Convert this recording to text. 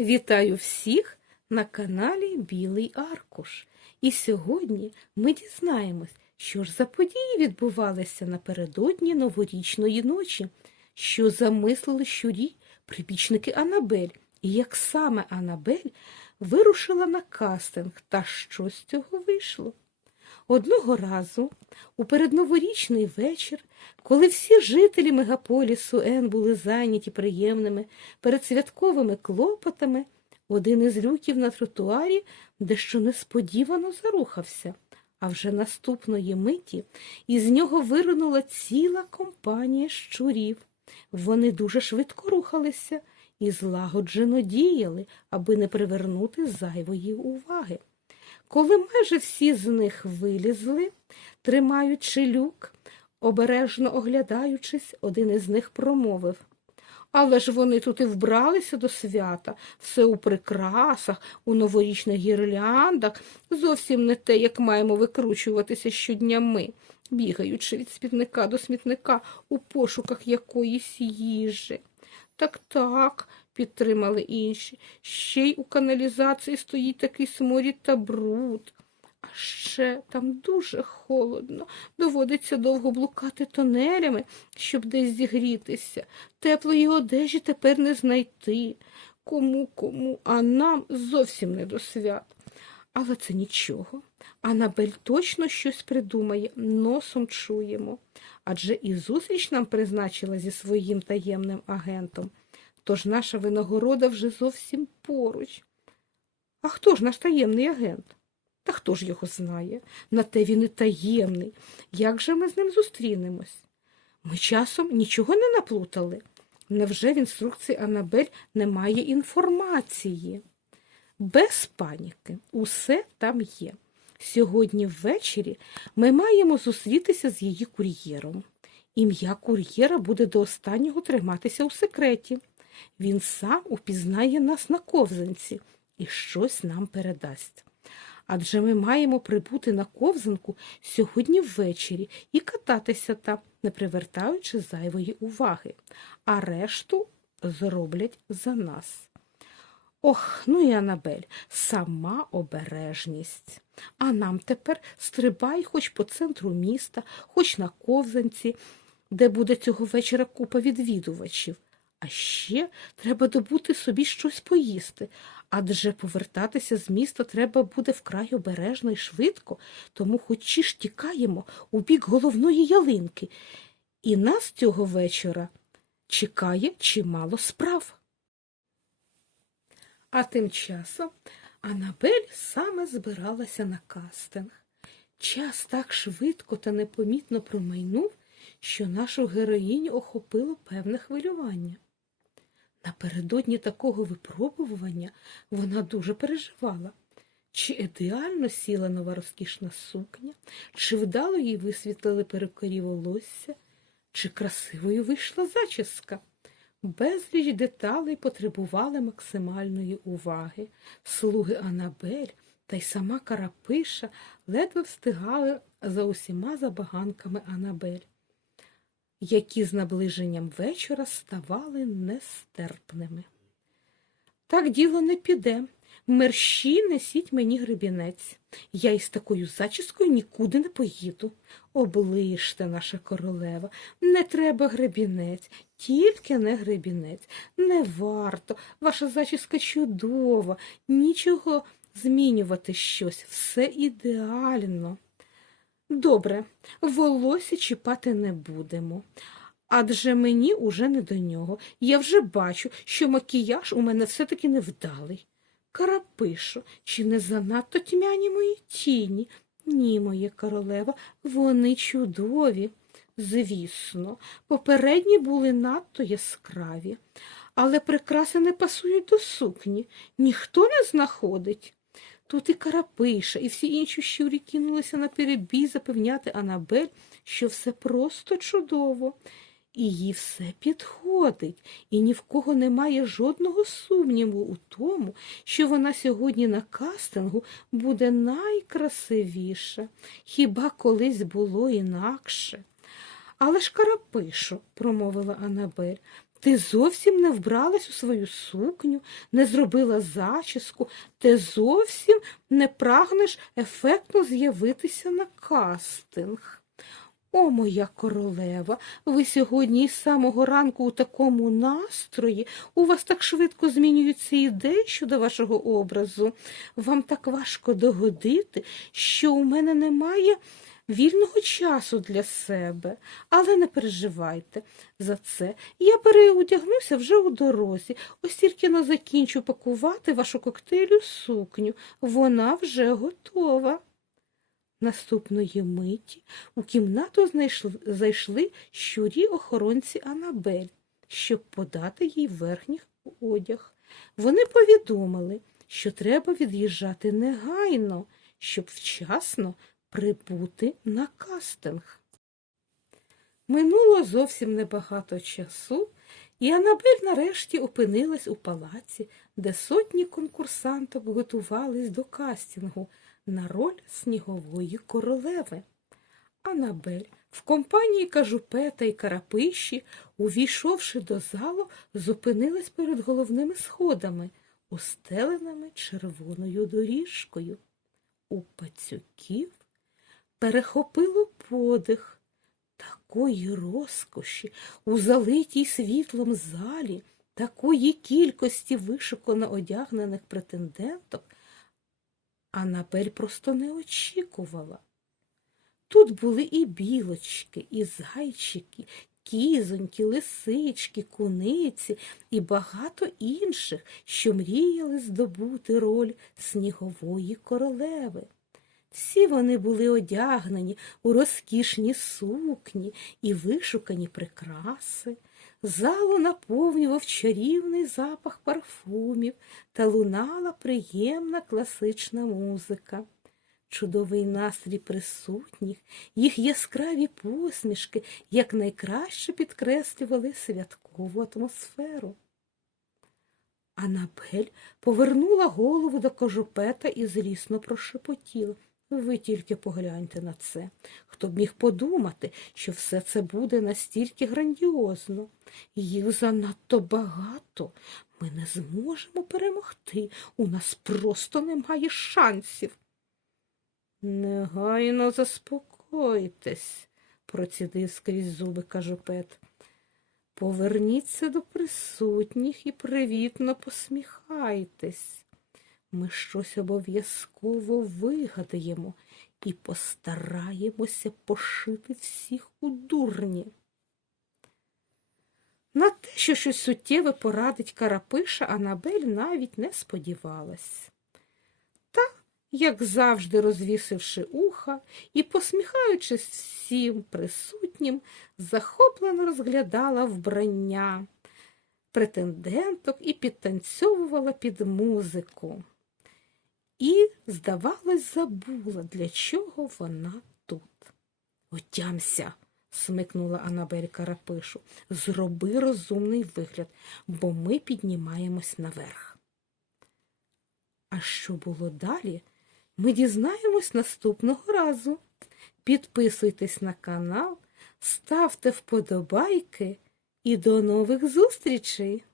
Вітаю всіх на каналі Білий Аркуш. І сьогодні ми дізнаємось, що ж за події відбувалися напередодні новорічної ночі, що замислили щурі прибічники Анабель, і як саме Анабель вирушила на кастинг, та що з цього вийшло. Одного разу, у передноворічний вечір, коли всі жителі мегаполісу Ен були зайняті приємними передсвятковими клопотами, один із люків на тротуарі дещо несподівано зарухався, а вже наступної миті із нього виринула ціла компанія щурів. Вони дуже швидко рухалися і злагоджено діяли, аби не привернути зайвої уваги. Коли майже всі з них вилізли, тримаючи люк, обережно оглядаючись, один із них промовив. Але ж вони тут і вбралися до свята, все у прикрасах, у новорічних гірляндах, зовсім не те, як маємо викручуватися щодня ми, бігаючи від смітника до смітника у пошуках якоїсь їжі. Так, так, підтримали інші. Ще й у каналізації стоїть такий сморід та бруд. А ще там дуже холодно. Доводиться довго блукати тонелями, щоб десь зігрітися. Теплої одежі тепер не знайти. Кому кому, а нам зовсім не до свят. Але це нічого. Анабель точно щось придумає, носом чуємо. Адже і зустріч нам призначила зі своїм таємним агентом. Тож наша винагорода вже зовсім поруч. А хто ж наш таємний агент? Та хто ж його знає? На те він і таємний. Як же ми з ним зустрінемось? Ми часом нічого не наплутали. Невже в інструкції Анабель немає інформації? Без паніки, усе там є. Сьогодні ввечері ми маємо зустрітися з її кур'єром. Ім'я кур'єра буде до останнього триматися у секреті. Він сам упізнає нас на ковзанці і щось нам передасть. Адже ми маємо прибути на ковзанку сьогодні ввечері і кататися там, не привертаючи зайвої уваги, а решту зроблять за нас. Ох, ну і Анабель, сама обережність. А нам тепер стрибай хоч по центру міста, хоч на ковзанці, де буде цього вечора купа відвідувачів. А ще треба добути собі щось поїсти, адже повертатися з міста треба буде вкрай обережно і швидко, тому хоч ж тікаємо у бік головної ялинки. І нас цього вечора чекає чимало справ. А тим часом Анабель саме збиралася на кастинг. Час так швидко та непомітно промайнув, що нашу героїню охопило певне хвилювання. Напередодні такого випробування вона дуже переживала. Чи ідеально сіла нова розкішна сукня, чи вдало їй висвітлили перукарі волосся, чи красивою вийшла зачіска. Безліч деталей потребували максимальної уваги. Слуги Анабель та й сама Карапиша ледве встигали за усіма забаганками Анабель, які з наближенням вечора ставали нестерпними. Так діло не піде. Мерщі несіть мені гребінець. Я із такою зачіскою нікуди не поїду. Оближте, наша королева, не треба гребінець, тільки не гребінець. Не варто. Ваша зачіска чудова, нічого змінювати щось, все ідеально. Добре, волосся чіпати не будемо. Адже мені уже не до нього. Я вже бачу, що макіяж у мене все-таки невдалий. Карапишо, чи не занадто тьмяні мої тіні? Ні, моє королева, вони чудові. Звісно, попередні були надто яскраві, але прикраси не пасують до сукні, ніхто не знаходить. Тут і Карапиша, і всі інші щурі кинулися на перебій запевняти Анабель, що все просто чудово. І їй все підходить, і ні в кого немає жодного сумніву у тому, що вона сьогодні на кастингу буде найкрасивіша. Хіба колись було інакше? Але ж Карапишо, промовила Анабель, Ти зовсім не вбралась у свою сукню, не зробила зачіску, ти зовсім не прагнеш ефектно з'явитися на кастинг. О, моя королева, ви сьогодні із самого ранку у такому настрої, у вас так швидко змінюються ідеї щодо вашого образу. Вам так важко догодити, що у мене немає вільного часу для себе. Але не переживайте за це. Я переодягнуся вже у дорозі. Ось тільки но закінчу пакувати вашу коктейлю сукню. Вона вже готова. Наступної миті у кімнату знайшли, зайшли щурі охоронці Анабель, щоб подати їй верхній одяг. Вони повідомили, що треба від'їжджати негайно, щоб вчасно прибути на кастинг. Минуло зовсім небагато часу, і Анабель нарешті опинилась у палаці, де сотні конкурсанток готувались до кастингу на роль снігової королеви. Анабель в компанії кажупета і карапиші, увійшовши до залу, зупинилась перед головними сходами, устеленими червоною доріжкою. У пацюків перехопило подих такої розкоші у залитій світлом залі, такої кількості вишукано одягнених претенденток, Анабель просто не очікувала. Тут були і білочки, і зайчики, кізоньки, лисички, куниці і багато інших, що мріяли здобути роль снігової королеви. Всі вони були одягнені у розкішні сукні і вишукані прикраси. Залу наповнював чарівний запах парфумів та лунала приємна класична музика. Чудовий настрій присутніх, їх яскраві посмішки якнайкраще підкреслювали святкову атмосферу. Анабель повернула голову до кожупета і злісно прошепотіла. Ви тільки погляньте на це. Хто б міг подумати, що все це буде настільки грандіозно. Їх занадто багато. Ми не зможемо перемогти. У нас просто немає шансів. Негайно заспокойтесь, процідив скрізь зуби кажупет. Поверніться до присутніх і привітно посміхайтесь. Ми щось обов'язково вигадаємо і постараємося пошити всіх у дурні. На те, що щось суттєве порадить Карапиша, Анабель навіть не сподівалась. Та, як завжди, розвісивши уха і, посміхаючись всім присутнім, захоплено розглядала вбрання претенденток і підтанцьовувала під музику. І, здавалось, забула, для чого вона тут. Отямся, смикнула Анабель Карапишу. Зроби розумний вигляд, бо ми піднімаємось наверх. А що було далі, ми дізнаємось наступного разу. Підписуйтесь на канал, ставте вподобайки і до нових зустрічей!